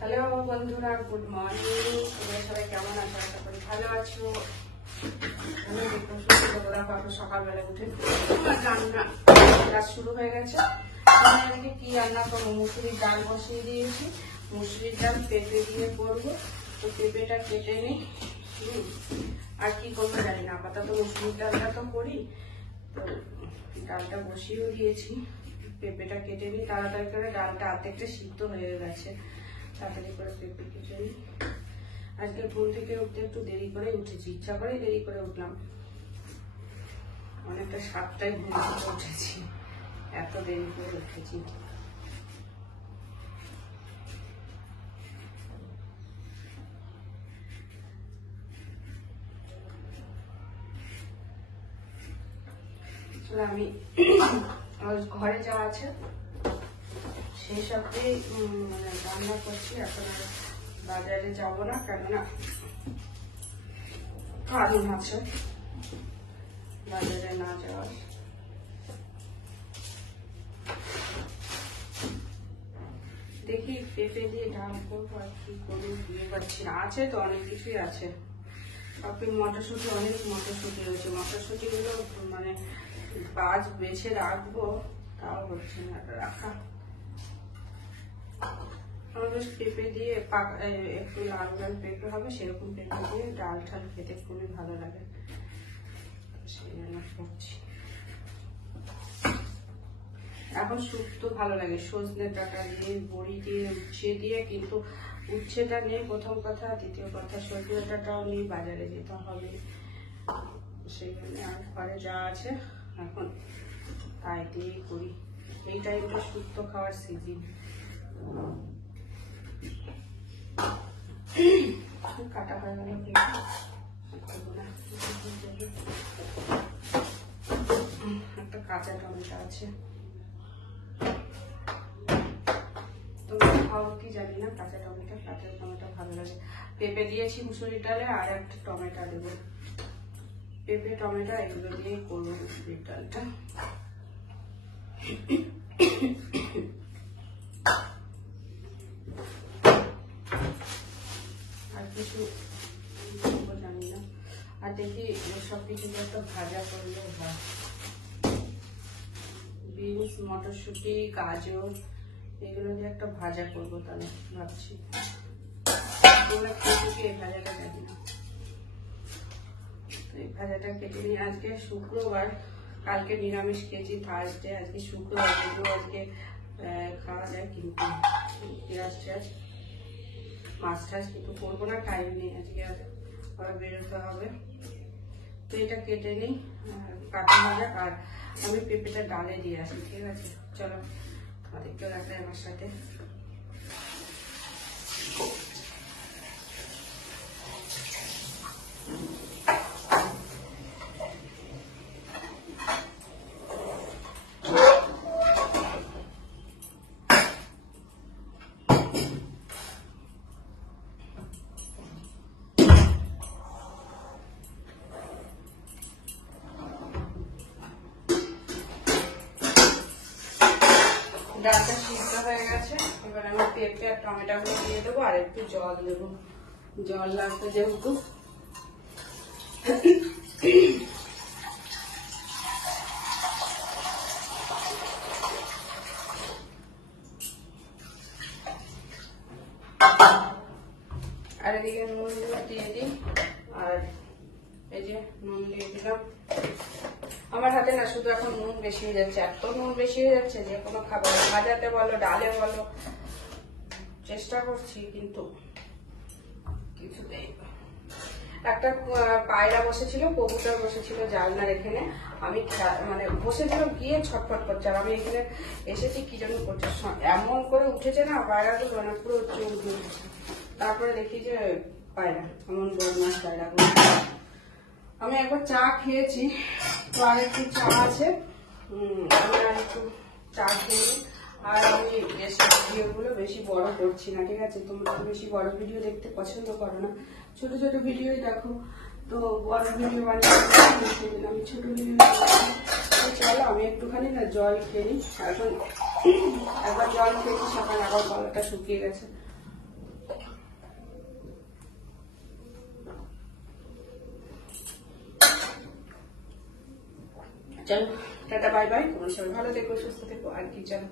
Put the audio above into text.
Hello বন্ধুরা, good morning. তোমরা সবাই কেমন আছো? আশা করি ভালো আছো। আমি দেখুন সকালবেলা উঠে রান্না কাজ শুরু হয়ে গেছে। আমি আজকে কি রান্না করবো? মুসুরির ডাল বসিয়ে দিয়েছি। মুসুরির ডাল পেঁপে দিয়ে করবো। তো পেঁপেটা কেটে নিই। আর কি করবো জানি না, আপাতত মুসুরির ডালটা তো করি। তো ডালটা বসিয়েও দিয়েছি। পেঁপেটা কেটে নিই তাড়াতাড়ি করে। ডালটা অর্ধেকটা সিদ্ধ হয়ে গেছে। তাড়াতাড়ি করে পেঁপে কেটে নিই। আজকে ঘুম থেকে উঠতে একটু দেরি করে উঠেছি, ইচ্ছা করে দেরি করে উঠলাম। অনেকটা 7টায় ঘুম থেকে উঠেছি, এত দেরি করে উঠেছি। আমি ঘরে যা আছে সেই সবটাই রান্না করছি। এখন আর বাজারে যাবো না, কেননা কারণ আছে বাজারে না যাওয়ার। দেখি পেঁপে দিয়ে ডাল করবো আর কি করবো বুঝতে পারছি না। আছে তো অনেক কিছুই আছে। তারপরে মটরশুঁটি, অনেক মটরশুঁটি রয়েছে। মটরশুঁটি গুলো মানে গাছ বেছে রাখবো, তাও হচ্ছে না রাখা। আমার বেশ পেঁপে দিয়ে একটু লাল লাল পেঁপে হবে, সেরকম পেঁপে দিয়ে ডাল ঠাল খেতে খুবই ভালো লাগে, সেই জন্য করছি। এখন শুক্তো ভালো লাগে, সজনে ডাঁটা দিয়ে, বড়ি দিয়ে, উচ্ছে দিয়ে। কিন্তু উচ্ছেটা নেই প্রথম কথা, দ্বিতীয় কথা সজনে ডাঁটাও নেই, বাজারে যেতে হবে। সেইখানে আর ঘরে যা আছে এখন তাই দিয়েই করি। এই টাইমটা শুক্তো খাওয়ার সিজন। কাটা হয়ে গেল, একটা কাঁচা টমেটো আছে। তোমরা খাও কি জানি না, কাঁচা টমেটো ভালো লাগে। পেঁপে দিয়েছি মুসুরির ডালে, আর একটা টমেটো দেবো। পেঁপে টমেটো এগুলো দিয়েই করবো মুসুরির ডালটা। আর কিছু জানি না। আর দেখি সব কিছু একটা ভাজা করলে হয়। বিনস, মটরশুঁটি, গাজর এগুলো দিয়ে একটা ভাজা করবো, তাহলে ভাবছি। তোমরা খেতে কি এই ভাজাটা জানি না। এই ভাজাটা কেটে নিই। আজকে শুক্রবার, কালকে নিরামিষ খেয়েছি থার্সডে, আজকে শুক্রবার। এগুলো আজকে খাওয়া যায়, কিন্তু পেঁয়াজ টিয়াজ মাছ টাছ কিন্তু করবো না, টাইম নেই আজকে, আবার বেরোতে হবে। তো এটা কেটে নিই, কাটা ভাজা। আর আমি পেঁপেটা ডালে দিয়ে আসি, ঠিক আছে? চলো আরেকটু রাখলে আমার সাথে। ডালটা সিদ্ধ হয়ে গেছে। এবার আমি পেঁপে আর টমেটো গুলো দিয়ে দেবো, আর একটু জল দেবো, জল লাগবে যেহেতু। আর এদিকে নুন দিয়ে দিই। আর এই যে নুন দিয়ে দিলাম। আমার হাতে না শুধু এখন নুন বেশি হয়ে যাচ্ছে, এত নুন বেশি হয়ে যাচ্ছে যে কোনো খাবার, ভাজাতে বলো, ডালে বলো, চেষ্টা করছি কিন্তু কিছুতেই। একটা পায়রা বসেছিল, কবুতর বসেছিল জানলার এখানে। আমি মানে বসেছিলাম, গিয়ে ছটফট করছে। আর আমি এখানে এসেছি, কি যেন করছে, এমন করে উঠেছে না পায়রাগুলো, মানে পুরো চোখ দিয়ে উঠেছে। তারপরে দেখি যে পায়রা, এমন বদমাস পায়রাগুলো। আমি একবার চা খেয়েছি, তো আর একটু চা আছে, আমি আর একটু চা খেয়ে। আর আমি ভিডিওগুলো বেশি বড় করছি না, ঠিক আছে? তোমরা বেশি বড় ভিডিও দেখতে পছন্দ করো না, ছোট ছোট ভিডিওই দেখো। তো বড় ভিডিও বানিয়ে আমি ছোট ভিডিও। চলো আমি একটুখানি না জল খেয়ে নিই। এখন একবার জল খেয়েছি সকাল, আবার গলাটা শুকিয়ে গেছে। চলো টাটা বাই বাই, তোমার সবাই ভালো থেকো সুস্থ থেকো, আর কি চলো।